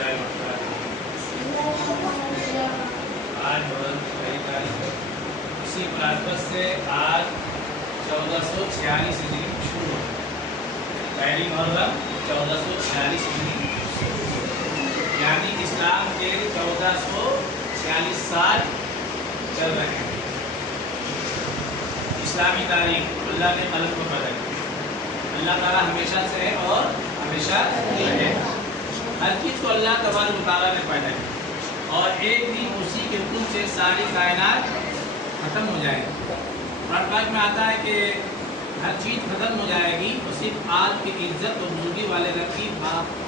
आज इसी मुनासबत से आज 1446 हिजरी शुरू हो, पहली मुहर्रम 1446 हिजरी, यानी इस्लाम के 1446 साल चल रहे हैं। इस्लामी तारीख अल्लाह ने कलम को पैदा किया। अल्लाह ताला हमेशा से है और हमेशा रहे। हर चीज़ को अल्लाह तबारक व तआला ने पैदा किया और एक दिन उसी के हुक्म से सारी कायनात ख़त्म हो जाएगी। कुरान पाक में आता है कि हर चीज़ ख़त्म हो जाएगी और सिर्फ आज की इज्जत और बुजुर्गी वाले रब की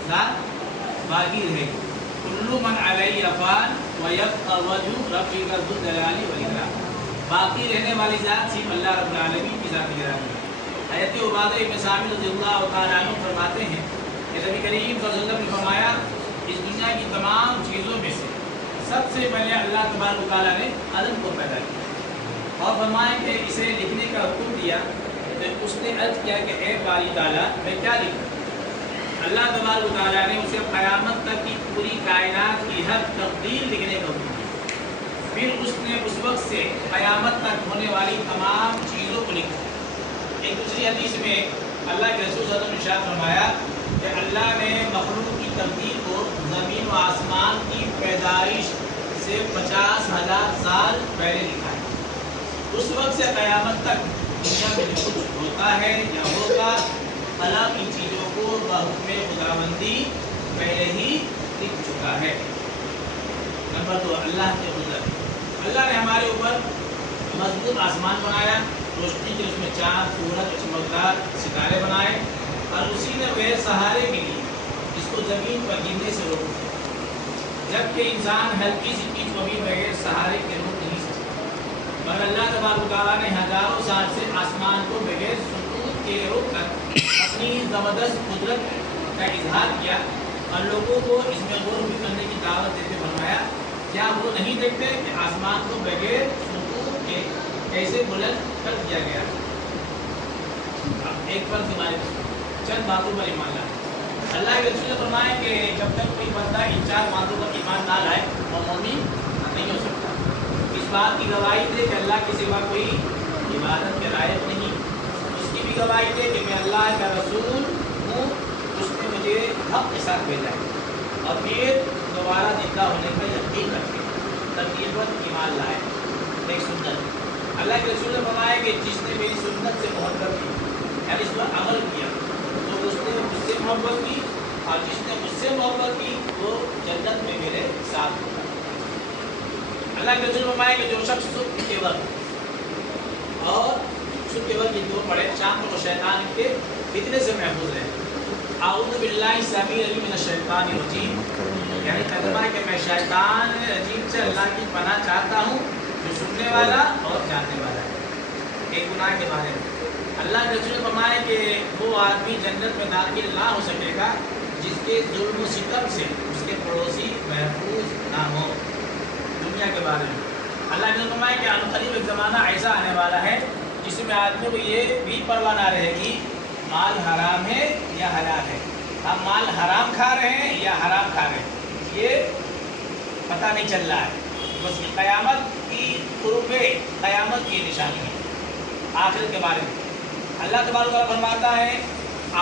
ज़ात बाकी रहेगी। कुल्लु मन अलैहि फ़ान व यब्क़ा वजहु रब्बिका ज़ुल जलाली वल इकराम। बाकी रहने वाली ज़ात सिर्फ अल्लाह रब्बुल आलमीन की ज़ात गिरामी है। हज़रत उबादा इब्न सामित रज़ियल्लाहु तआला अन्हु फरमाते हैं कि नबी करीम सल्लल्लाहु अलैहि वसल्लम ने फरमाया, इस दुनिया की तमाम चीज़ों में से सबसे पहले अल्लाह तबारक व तआला ने कलम को पैदा किया और फरमाया कि इसे लिखने का हुक्म दिया। तो उसने अर्ज़ किया कि ए बारी ताला, मैं क्या लिखूं? अल्लाह तबारक व तआला ने उसे क़यामत तक की पूरी कायनात की हर तब्दील लिखने का हुक्म दिया। फिर उसने उस वक्त से क़यामत तक होने वाली तमाम चीज़ों को लिखा। एक दूसरी हदीस में अल्लाह के रसूल सल्लल्लाहु अलैहि वसल्लम ने इरशाद फरमाया कि अल्लाह ने मखलूक की तब्दील को ज़मीन व आसमान की पैदाइश से 50,000 साल पहले लिखा है। उस वक्त से क़यामत तक दुनिया में जो कुछ होता है या होगा, अल्लाह की चीज़ों को बहुक्म खुदाबंदी पहले ही लिख चुका है। नंबर 2, अल्लाह के हुज़ूर। अल्लाह ने हमारे ऊपर मजबूत आसमान बनाया, रोशनी के उसमें चाँद, सूरज, चमकदार सितारे बनाए और उसी ने वह सहारे के लिए जिसको ज़मीन पर गिरने से रोक दिया, जबकि इंसान हल्की सी चीज़ को भी बगैर सहारे के रोक नहीं सकता। मगर अल्लाह तबारक व तआला ने हज़ारों साल से आसमान को बगैर सुकून के रोक कर अपनी ज़बरदस्त कुदरत का इजहार किया और लोगों को इसमें गौर करने की दावत देते फरमाया, क्या वो नहीं देखते कि आसमान को बगैर सुकून के कैसे बुलंद कर दिया गया? अब एक पर हमारे चंद बातों पर ईमान लाए। अल्लाह के रसूल ने फरमाया कि जब तक कोई बंदा इन 4 बातों पर ईमान ना लाए वो मोमिन नहीं हो सकता। इस बात की गवाही दे कि अल्लाह के सिवा कोई इबादत के लायक नहीं, उसकी भी गवाही दे कि मैं अल्लाह का रसूल हूँ, उसने मुझे हक़ के साथ भेजा है, और फिर दोबारा जिंदा होने का यकीन रखे, तकदीर पर ईमान लाए। एक सुन्नत अल्लाह के रसूल ने फरमाया कि जिसने मेरी सुन्नत से मोहब्बत की, यानी इस पर अमल किया, तो उसने मुझसे मोहब्बत की, और जिसने मुझसे मोहब्बत की वो जन्नत में मेरे साथ होगा। अल्लाह के रसूल ने फरमाया कि जो शख्स सुबह के वक्त और सुबह के वक्त ये 2 पढ़े, शाम को शैतान के फितने से महफूज रहे। आऊज़ु बिल्लाहि समीअल अलीम मिनश शैतानिर रजीम, यानी तर्जुमा है कि मैं शैतान रजीम से अल्लाह की पनाह चाहता हूँ, जो सुनने वाला और जानने वाला है। एक गुनाह के बारे में अल्लाह के रसूल ने फरमाया कि वो आदमी जन्नत में दाखिल ना हो सकेगा जिसके जुल्म व सितम से उसके पड़ोसी महफूज ना हो। दुनिया के बारे में अल्लाह ने फरमाया कि अनक़रीब एक ज़माना ऐसा आने वाला है जिसमें आदमी को ये भी परवाह ना रहेगी माल हराम है या हलाल है, हम माल हराम खा रहे हैं या हराम खा रहे हैं, ये पता नहीं चल रहा है। बस क़यामत की कुर्बे क़यामत की निशानी है। आखिर के बारे में अल्लाह तबारक व तआला फरमाता है,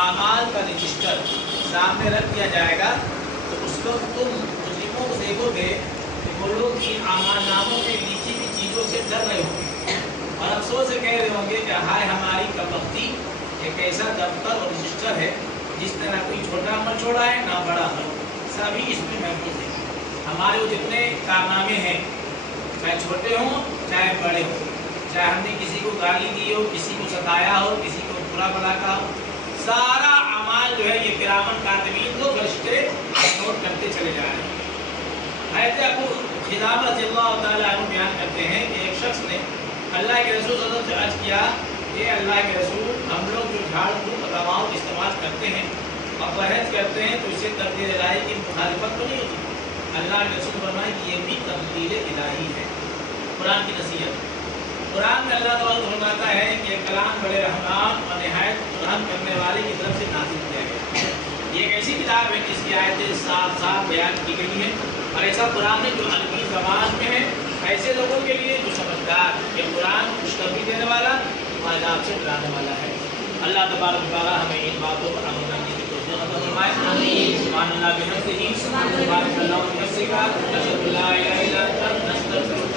आमाल का रजिस्टर सामने रख दिया जाएगा, तो उस वक्त तुम मुस्लिमों को देखोगे कि वो लोग इन आमाल नामों में लिखी हुई चीज़ों से डर रहे होंगे और अफसोस से कह रहे होंगे कि हाय हमारी कमबख्ती, एक ऐसा दफ्तर और रजिस्टर है जिसने ना कोई छोटा अमल छोड़ा है ना बड़ा अमल, सभी इसमें महफूज है। हमारे वो जितने कारनामे हैं, चाहे छोटे हों चाहे बड़े हों, चाहे हमने किसी को गाली दी हो, किसी को सताया हो, किसी को बुरा भला कहा हो, सारा अमाल जो है ये किरामन कातिबीन को फरिश्ते नोट करते चले जा रहे हैं। हज़रत अबू ख़िज़ामा रज़ियल्लाहु तआला अन्हु बयान करते हैं कि एक शख्स ने अल्लाह के रसूल सल्लल्लाहु अलैहि वसल्लम से अर्ज़ किया, ये अल्लाह के रसूल, हम लोग जो झाड़ फूक दवाओं का इस्तेमाल करते हैं और बहस करते हैं तो इससे तब्दील इलाही की मुखालिफत तो नहीं होती? अल्लाह के रसूल फरमाए कि ये भी तब्दील इलाही है। कुरान की नसीहत, कुरान में अल्लाह ताला फरमाता है कि कलाम बड़े रहमान और निहायत रहम करने वाले की तरफ से नाज़िल किया गया। یہ ایک ایسی کتاب ہے جس کی آیتیں صاف صاف بیان کی گئی ہیں، اور ایسا قرآن ہے جو عربی زبان میں ہے، ایسے لوگوں کے لیے جو سمجھدار، یہ قرآن خوشخبری دینے والا، عذاب سے ڈرانے والا ہے۔ اللہ تبارک و تعالی ہمیں ان باتوں پر عمل کرنے کی توفیق عطا فرمائے۔ آمین۔ سبحان اللہ بحمدہ، سبحان اللہ و بحمدہ، اشہد ان لا الہ الا انت، نستغفرک